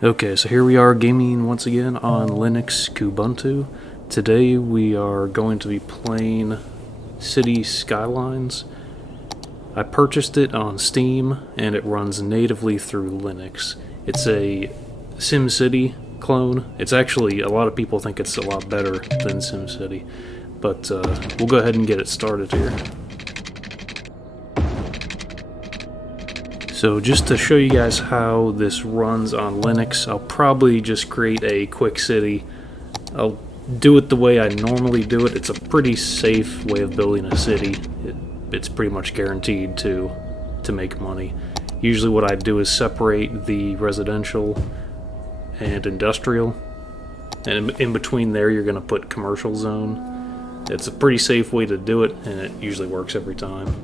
Okay, so here we are gaming once again on Linux Kubuntu. Today we are going to be playing Cities Skylines. I purchased it on Steam and it runs natively through Linux. It's a SimCity clone. It's actually, a lot of people think it's a lot better than SimCity, but we'll go ahead and get it started here. So just to show you guys how this runs on Linux, I'll probably just create a quick city. I'll do it the way I normally do it. It's a pretty safe way of building a city. It's pretty much guaranteed to make money. Usually what I do is separate the residential and industrial, and in between there you're going to put commercial zone. It's a pretty safe way to do it, and it usually works every time.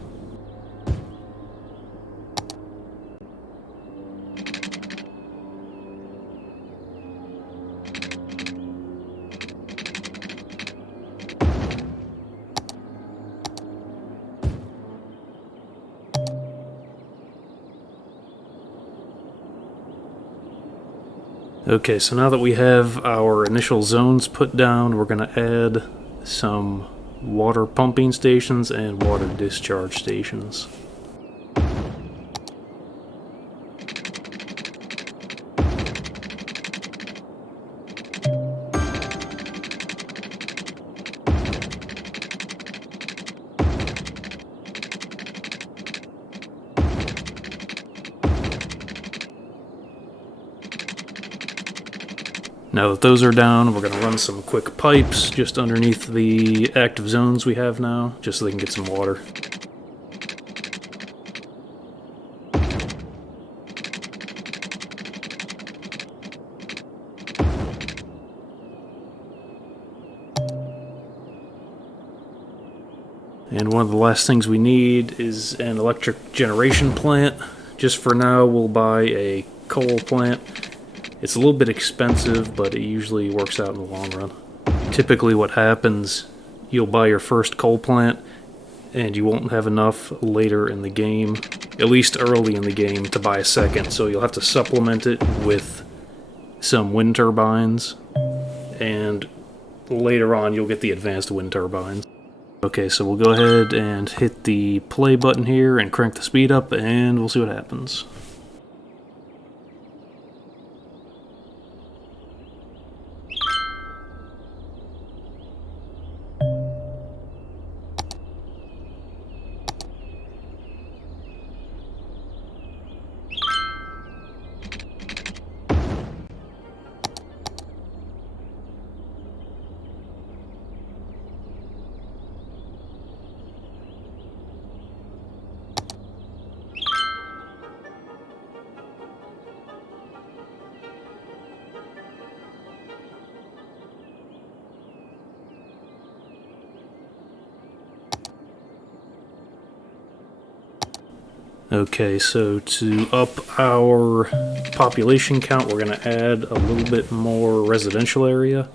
Okay, so now that we have our initial zones put down, we're going to add some water pumping stations and water discharge stations. Now that those are down, we're going to run some quick pipes just underneath the active zones we have now, just so they can get some water. And one of the last things we need is an electric generation plant. Just for now, we'll buy a coal plant. It's a little bit expensive, but it usually works out in the long run. Typically what happens, you'll buy your first coal plant, and you won't have enough later in the game, at least early in the game, to buy a second. So you'll have to supplement it with some wind turbines, and later on you'll get the advanced wind turbines. Okay, so we'll go ahead and hit the play button here and crank the speed up, and we'll see what happens. Okay, so to up our population count, we're going to add a little bit more residential area.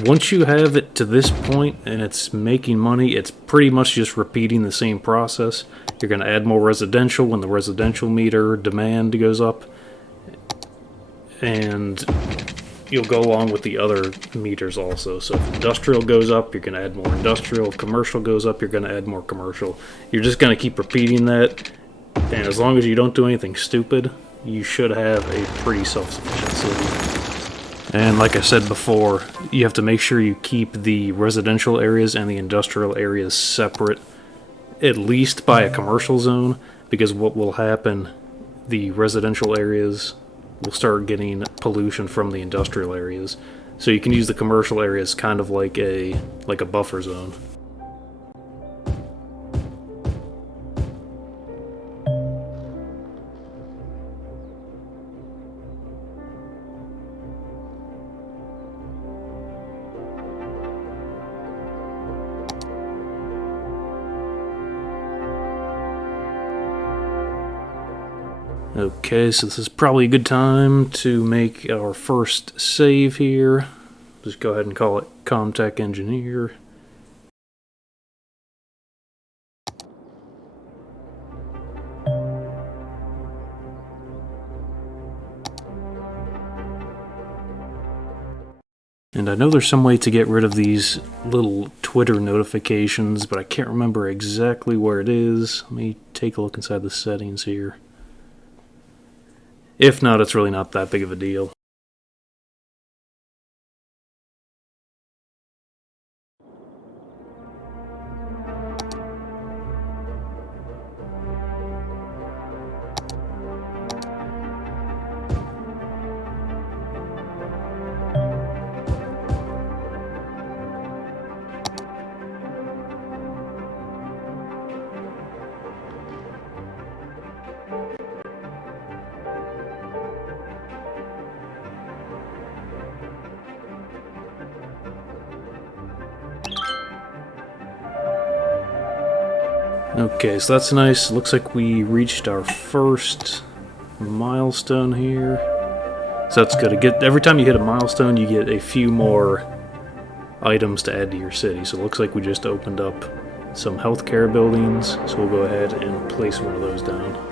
Once you have it to this point and it's making money, it's pretty much just repeating the same process. You're going to add more residential when the residential meter demand goes up, and you'll go along with the other meters also. So if industrial goes up, you're going to add more industrial. If commercial goes up, you're going to add more commercial. You're just going to keep repeating that, and as long as you don't do anything stupid, you should have a pretty self-sufficient city. And like I said before, you have to make sure you keep the residential areas and the industrial areas separate, at least by a commercial zone, because what will happen, the residential areas will start getting pollution from the industrial areas. So you can use the commercial areas kind of like a buffer zone. Okay, so this is probably a good time to make our first save here. Just go ahead and call it Comtech Engineer. And I know there's some way to get rid of these little Twitter notifications, but I can't remember exactly where it is. Let me take a look inside the settings here. If not, it's really not that big of a deal. Okay, so that's nice. Looks like we reached our first milestone here. So that's good. Every time you hit a milestone, you get a few more items to add to your city. So it looks like we just opened up some healthcare buildings. So we'll go ahead and place one of those down.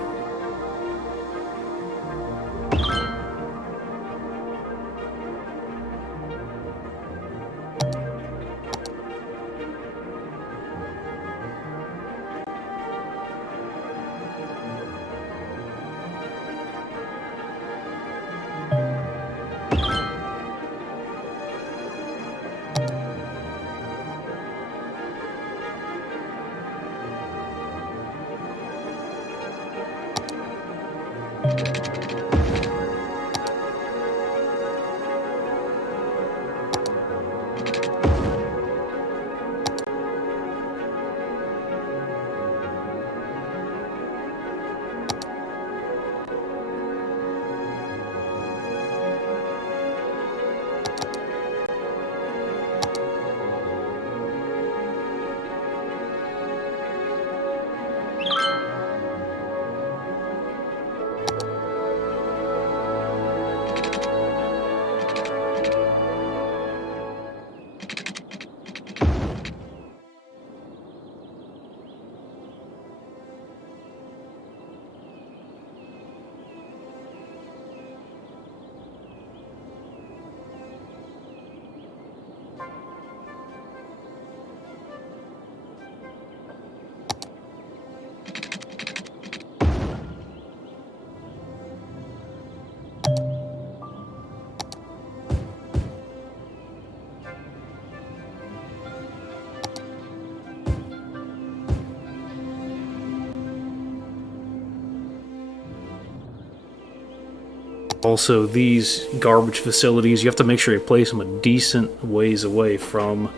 Also, these garbage facilities, you have to make sure you place them a decent ways away from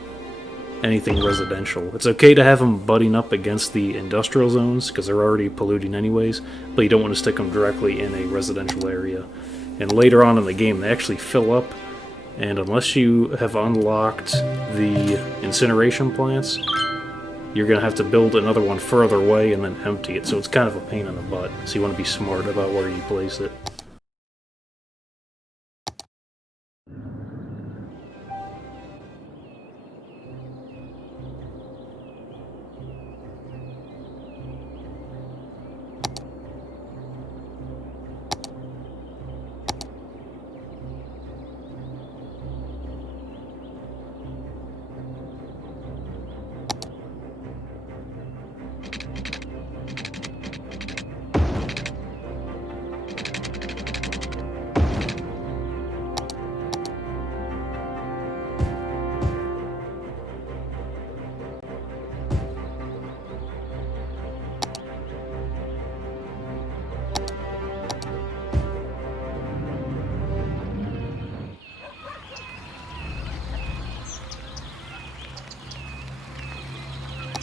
anything residential. It's okay to have them butting up against the industrial zones because they're already polluting anyways, but you don't want to stick them directly in a residential area. And later on in the game, they actually fill up, and unless you have unlocked the incineration plants, you're going to have to build another one further away and then empty it, so it's kind of a pain in the butt. So you want to be smart about where you place it.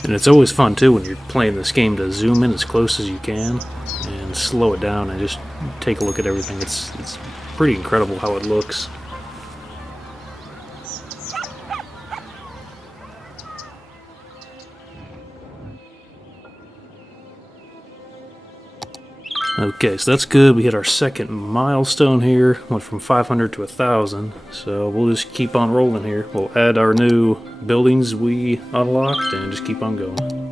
And it's always fun too when you're playing this game to zoom in as close as you can and slow it down and just take a look at everything. It's pretty incredible how it looks. Okay, so that's good. We hit our second milestone here. Went from 500 to 1,000. So we'll just keep on rolling here. We'll add our new buildings we unlocked and just keep on going.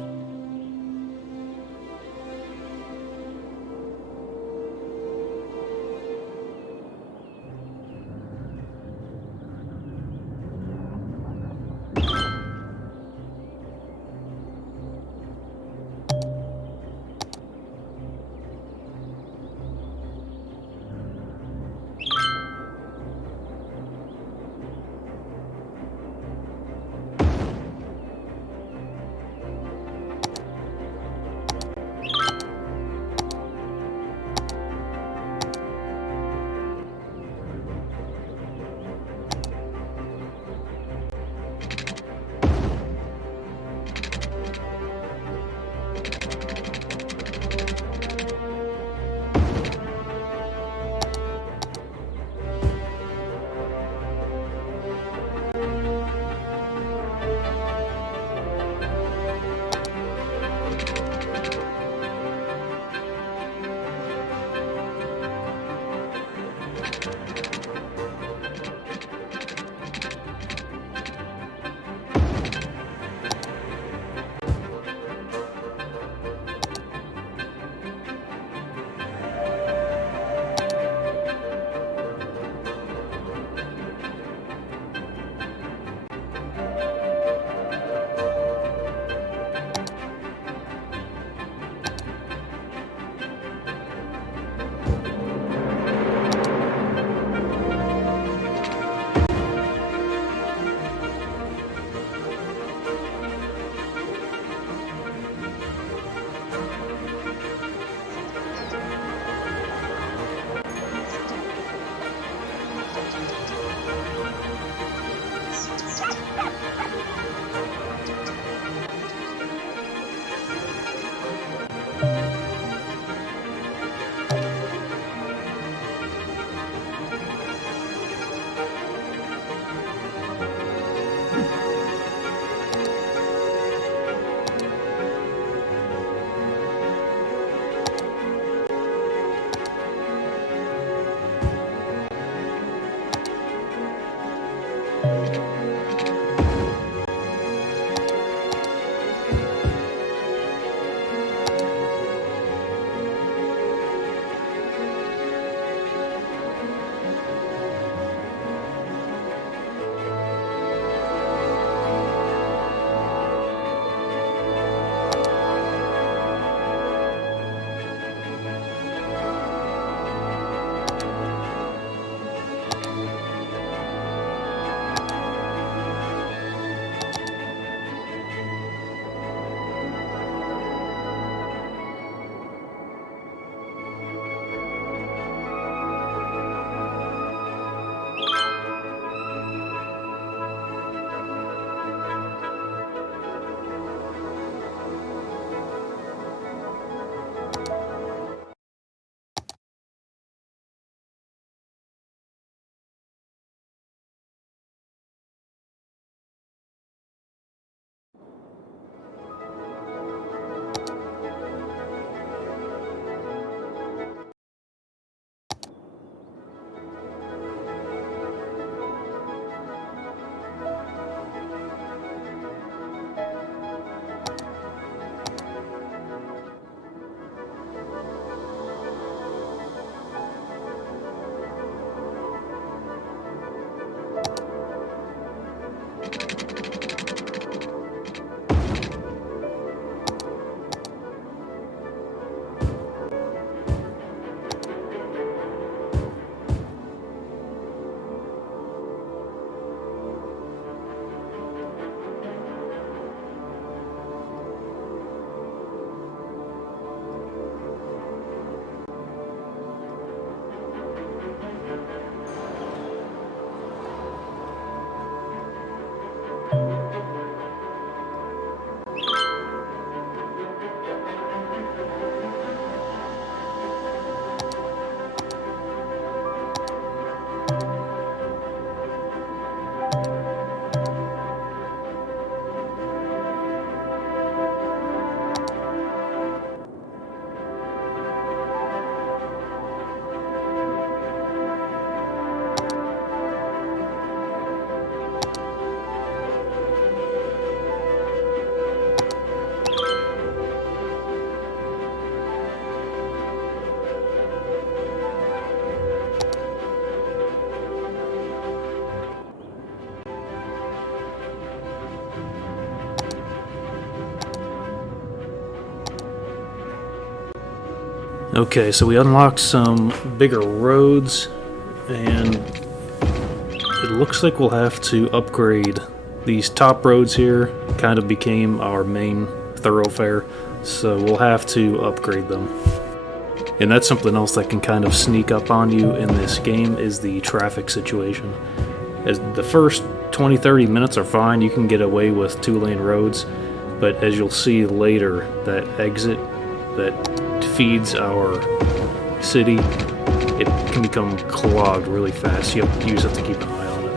Okay, so we unlocked some bigger roads, and it looks like we'll have to upgrade these top roads here. Kind of became our main thoroughfare, so we'll have to upgrade them. And that's something else that can kind of sneak up on you in this game, is the traffic situation. As the first 20-30 minutes are fine, you can get away with 2-lane roads, but as you'll see later, that exit that feeds our city, it can become clogged really fast. You just have to keep an eye on it.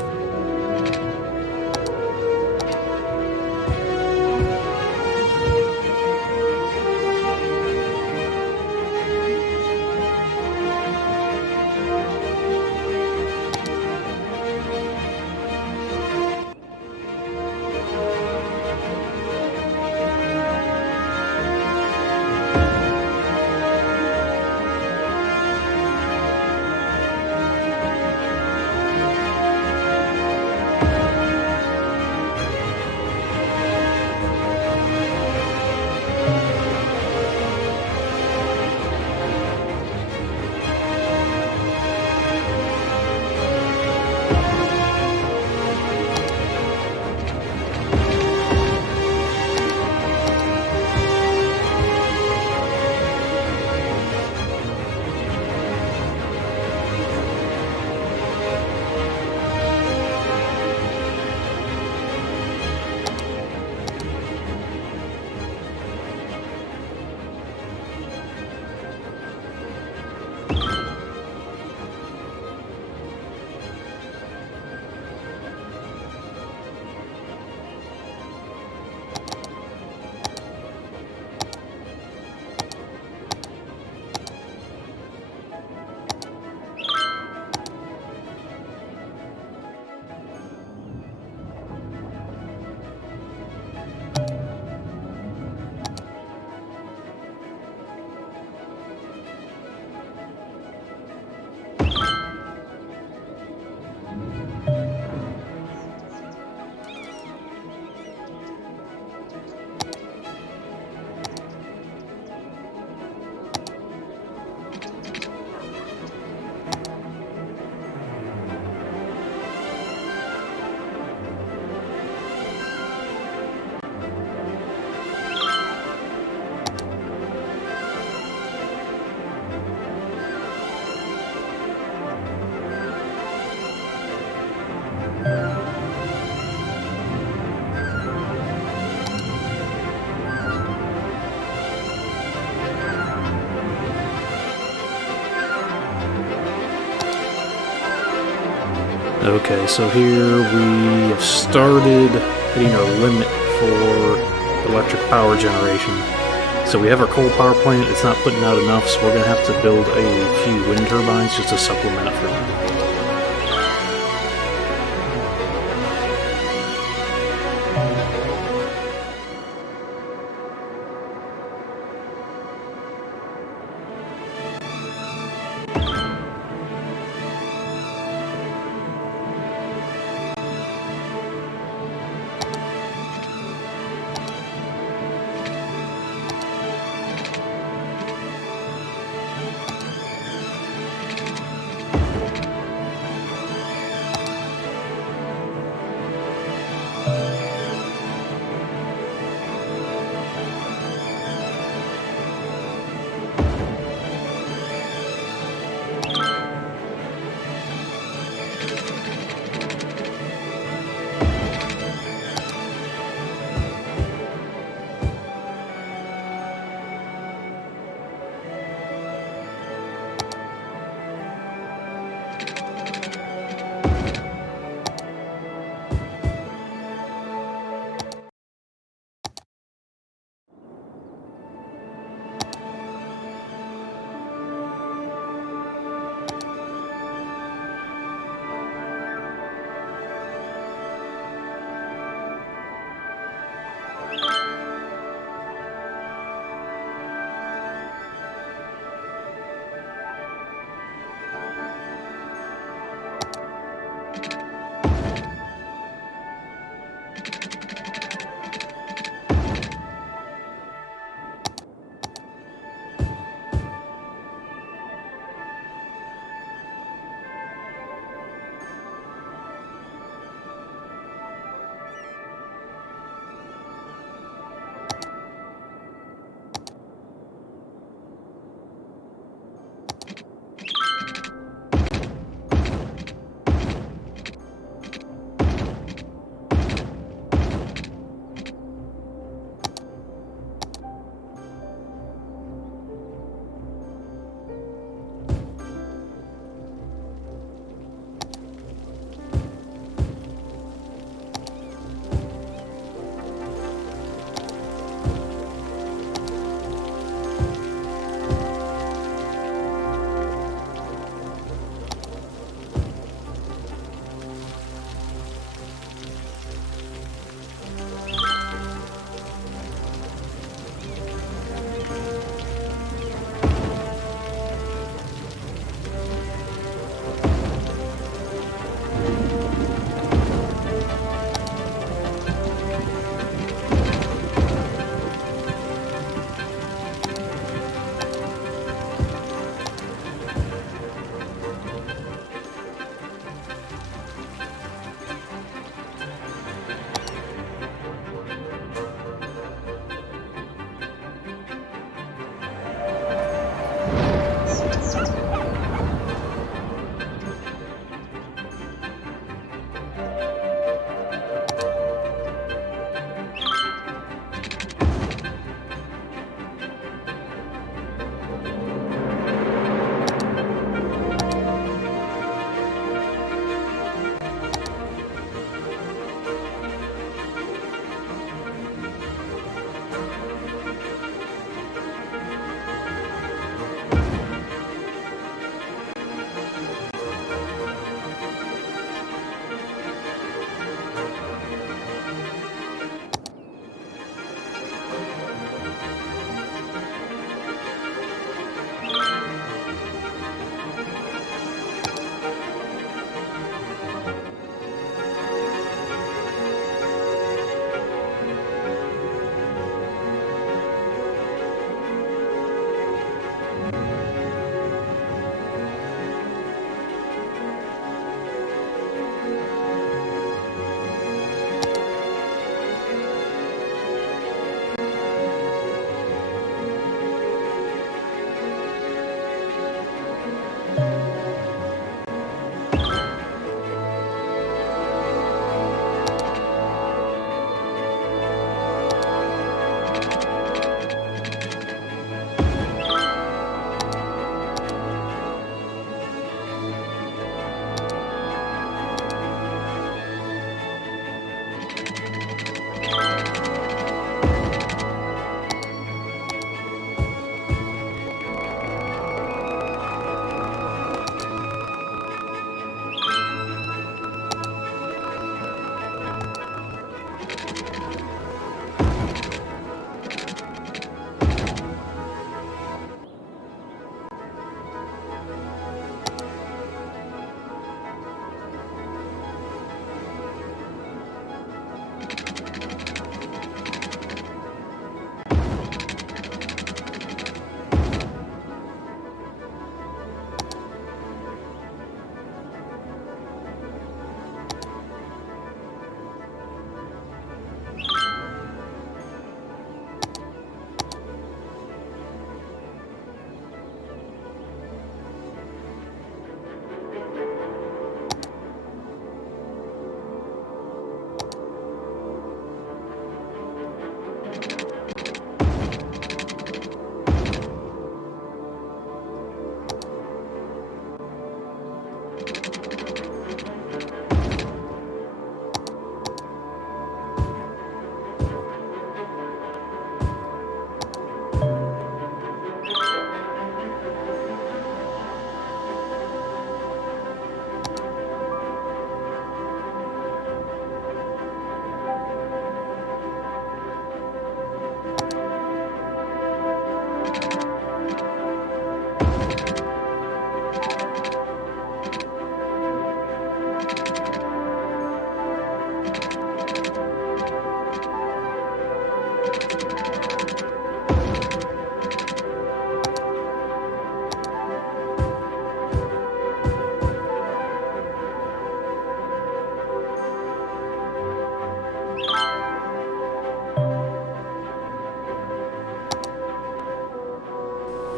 Okay, so here we have started hitting our limit for electric power generation. So we have our coal power plant, it's not putting out enough, so we're going to have to build a few wind turbines just to supplement it for now.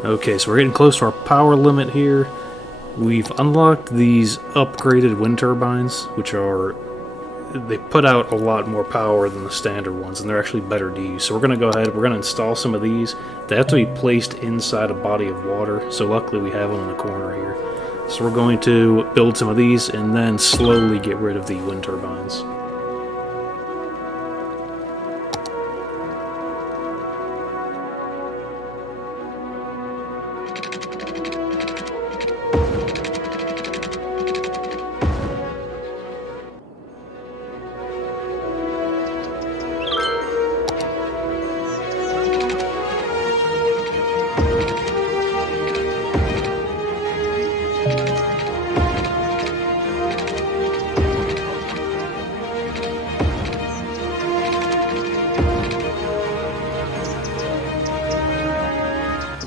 Okay, so we're getting close to our power limit here. We've unlocked these upgraded wind turbines, which are... they put out a lot more power than the standard ones, and they're actually better to use. So we're going to go ahead, we're going to install some of these. They have to be placed inside a body of water, so luckily we have one in the corner here. So we're going to build some of these and then slowly get rid of the wind turbines.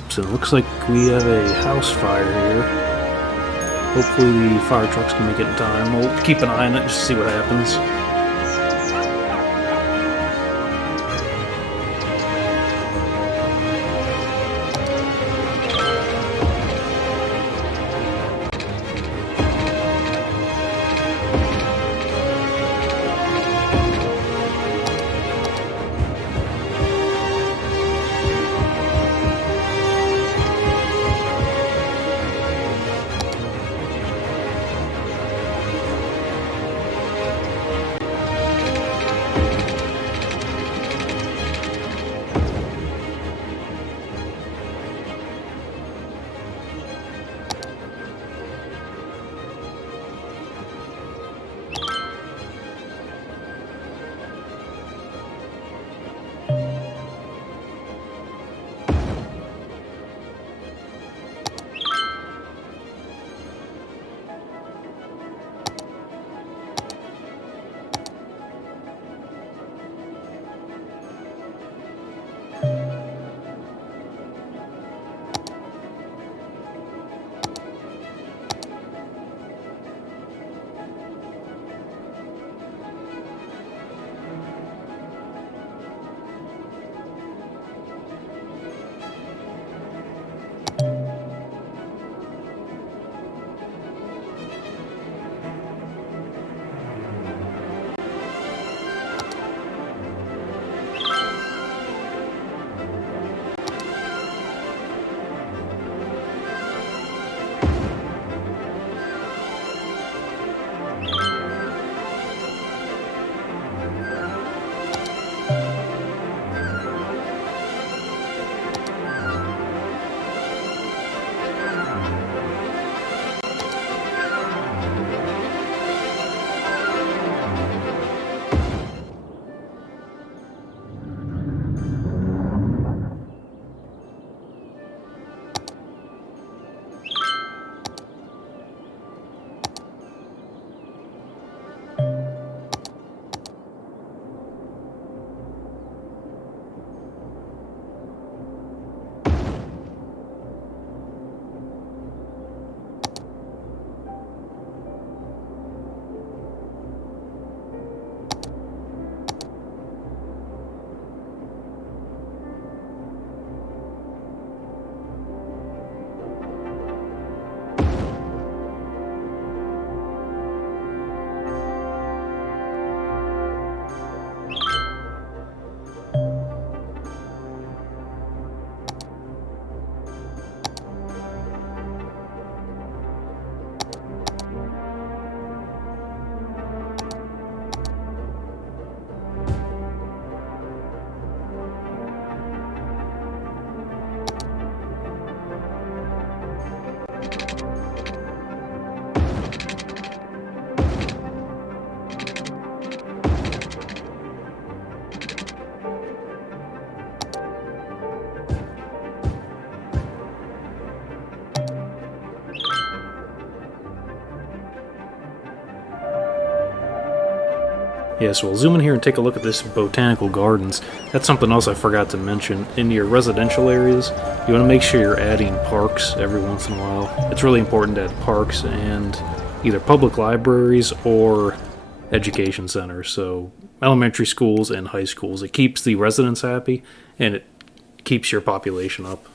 So it looks like we have a house fire here. Hopefully the fire trucks can make it in time. We'll keep an eye on it just to see what happens. Yeah, so we'll zoom in here and take a look at this botanical gardens. That's something else I forgot to mention. In your residential areas, you want to make sure you're adding parks every once in a while. It's really important to add parks and either public libraries or education centers, so elementary schools and high schools. It keeps the residents happy and it keeps your population up.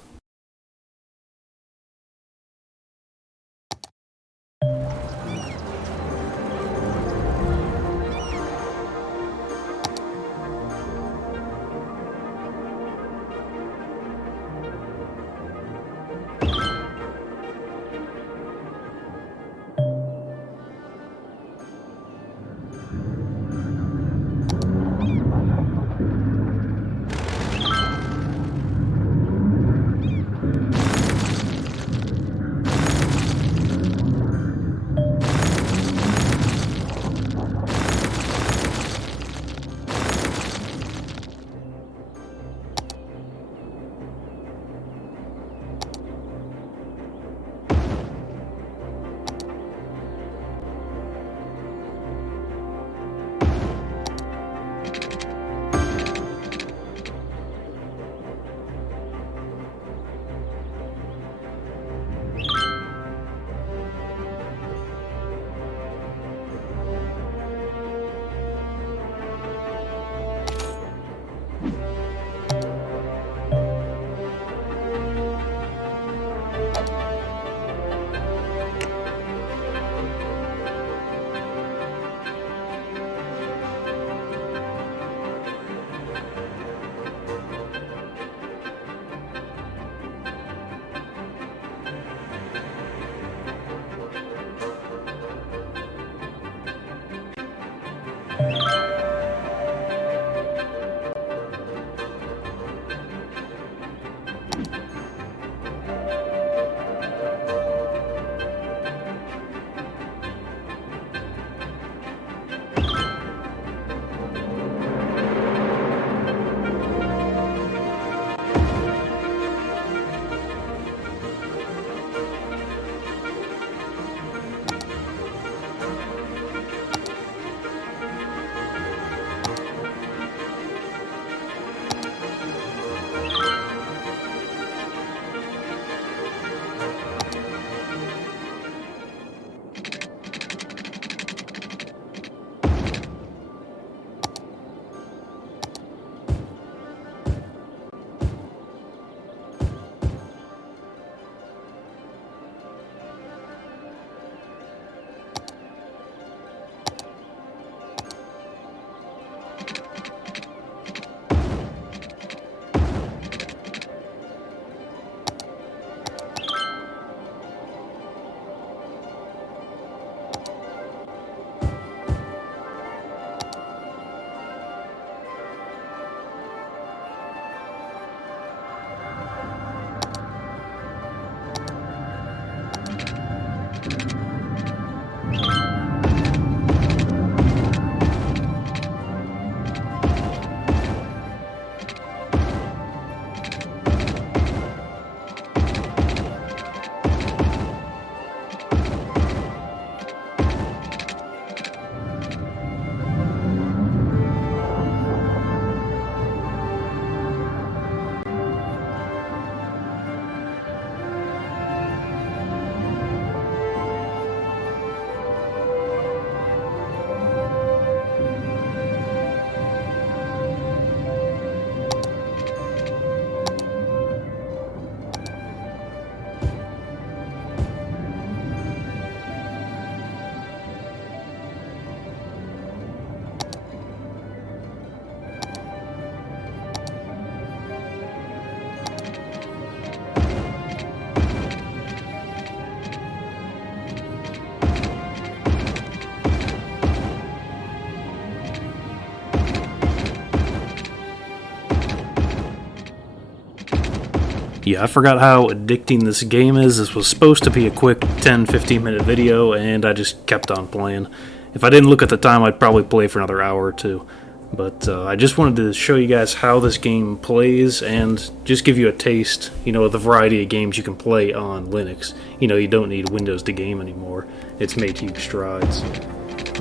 yeah, I forgot how addicting this game is. This was supposed to be a quick 10-15 minute video, and I just kept on playing. If I didn't look at the time, I'd probably play for another hour or two. But I just wanted to show you guys how this game plays and just give you a taste, of the variety of games you can play on Linux. You don't need Windows to game anymore. It's made huge strides.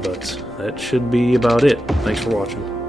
But that should be about it. Thanks for watching.